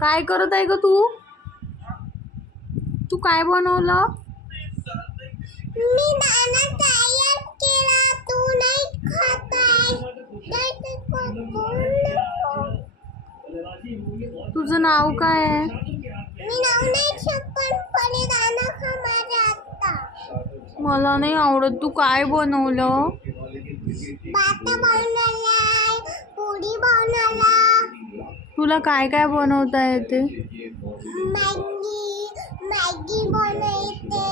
काय करत आहे ग तू? तू काय बनवलं? मी नाना तयार केला. तू नाही खात आहे. नाही तर कोण? तुझं नाव काय आहे? मी नाव नाही शकत. पहिले दाना खा माझ्या आता. मला नाही आवडत. तू काय बनवलं? बाता बनवलाय, पोळी बनवला, तुला काय काय बनवता येते? मॅगी बनवते,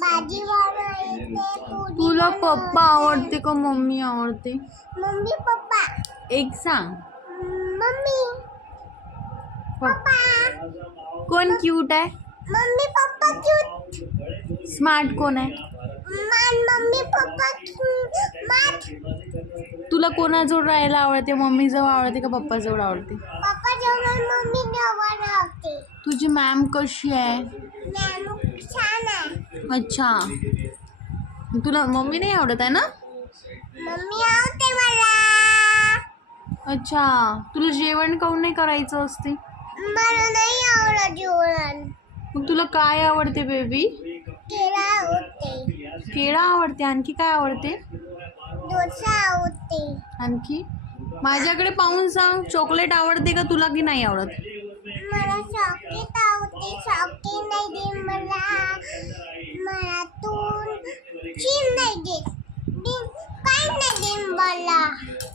भाजी बनवते, पोळी तुला बनव. पप्पा आवडते का मम्मी आवडते? Mummy papa. एक सांग. Mummy papa. कोण क्यूट आहे? Mummy papa cute. स्मार्ट कोण आहे? Mummy papa smart. तुला कोणाजवळ राहायला आवडते? मम्मी जवळ आवडते का पप्पा जवळ आवडते? पप्पा जवळ, मम्मी जवळ राहते. तुझी मॅम कशी आहे? मॅम छान आहे. अच्छा. तुला मम्मी नाही आवडत आहे ना? मम्मी आवडते मला. अच्छा. तुला जेवण काऊन नाही करायचं असते? मला नाही आवडत जेवण. मग तुला काय आवडते बेबी? केळं आवडते, केळं आवडते. आणखी काय आवडते? डोसा आवडते. आणखी माझ्याकडे पाहून सांग. चॉकलेट आवडते का तुला की नाही आवडत? मला चॉकलेट आवडते. चॉकलेट नाही दे मला. मला तू चीज नाही दे. काय नाही दे मला.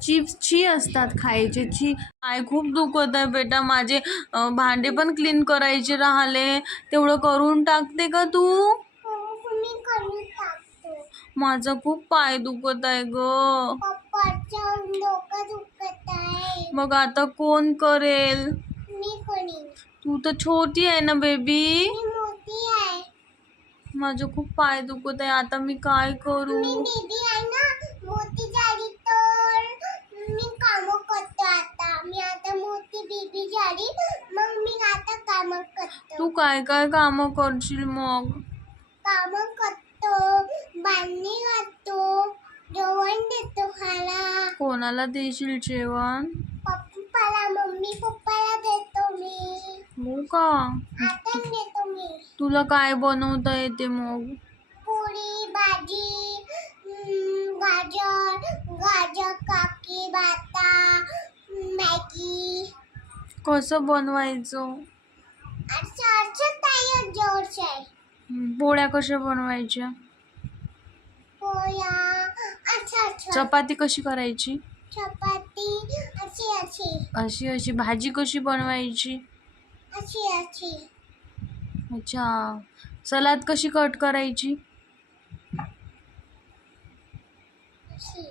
चिप्सची असतात खायचे. पाय खूप दुखत आहे बेटा माझे. भांडे पण क्लीन करायचे राहिले. तेवढं करून टाकते का तू? मी करून टाकतो. माझा खूप पाय दुखत आहे ग. पप्पाचं डोकं दुखत आहे. मग आता कोण करेल? मी करीन. तू तर छोटी आहे ना बेबी. मी मोठी आहे. माझं खूप पाय दुखत आहे. आता मी काय करू? मी बेबी आहे ना, मोठी झाली तर मी काम करतो आता. मी आता मोठी बेबी झाली, मग मी आता काम करतो. तू काय काय कामं करशील मग? काम करतो, भांडी घालतो, जेवण देतो खायला. कोणाला देशील जेवण? पप्पाला, मम्मी पप्पाला देतो मी. हो का? आता देतो मी. तुला काय बनवता येते मग? पोळी, भाजी, गाजर, काकी, बाता, मॅगी. कसं बनवायचं? असं तयार जोरच आहे. पोळ्या कशा बनवायच्या? पोळ्या अच्छा. चपाती कशी करायची? चपाती अशी. अशी भाजी कशी बनवायची? अशी. अच्छा. सलाद कशी कट करायची? अशी.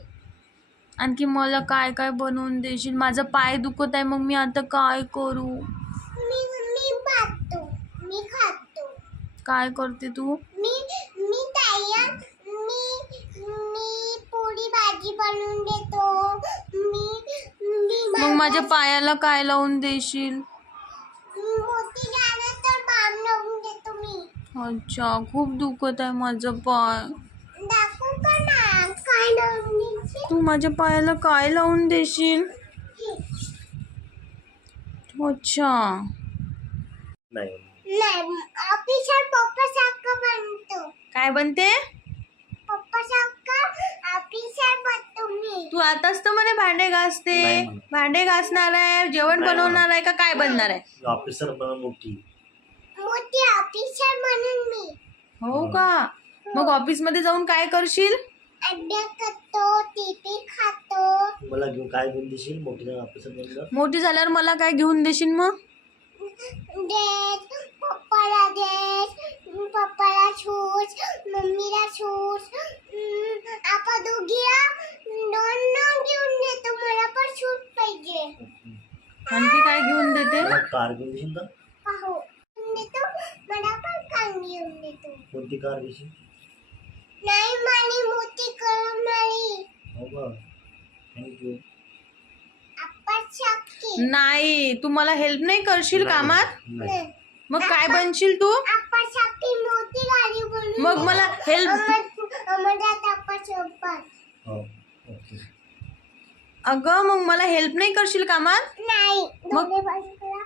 आणखी मला काय काय बनवून देशील? माझा पाय दुखत आहे. मग मी आता काय करू? मी खातो. काय करते तू? मी तयार. मी पोळी भाजी बनवून देतो. मग माझ्या पायाला काय लावून देशील? मोठी झालं तर बाम लावून देतो मी. अच्छा. खूप दुखत आहे माझं पाय. दाखवू का ना काय लावून देते? तू माझ्या पायाला काय लावून देशील? अच्छा. नाही, ऑफिसर पप्पा सारखं बनतो. काय बनते? पप्पा सारखं ऑफिसर बनतो मी. तू आताच तर म्हणे भांडे घासते. भांडे घासणार आहे, जेवण बनवणार आहे का काय बनणार आहे? ऑफिसर बना मोठी ऑफिसर म्हणून मी. हो का? मग ऑफिस मध्ये जाऊन काय करशील? अभ्यास करतो, टिफिन खातो. मला घेऊन काय घेऊन देशील मोठी जाऊन ऑफिसर बनलं? मोठी झाल्यावर मला काय घेऊन देशील मग? ड्रेस, पप्पाला शूज, मम्मीला शूज. आपण दोघीला दोन घेऊन देतो. मला पण शूज पाहिजे. आणखी काय घेऊन देते? मला कार घेऊन देशील तर? पाहू देतो. मला पण कार घेऊन देतो. कोणती कार देशील? नाही मानी मोठी करणारी. हो का? थँक्यू. आपण शक्की. नाही. तू मला हेल्प नाही करशील कामात? नाही. मग काय बनशील तू? आपण शक्की मोठी गाडी बनवू. मग मला हेल्प. हो. ओके. अगं मग मला हेल्प नाही करशील कामात? नाही. मग? दोघे बाजूला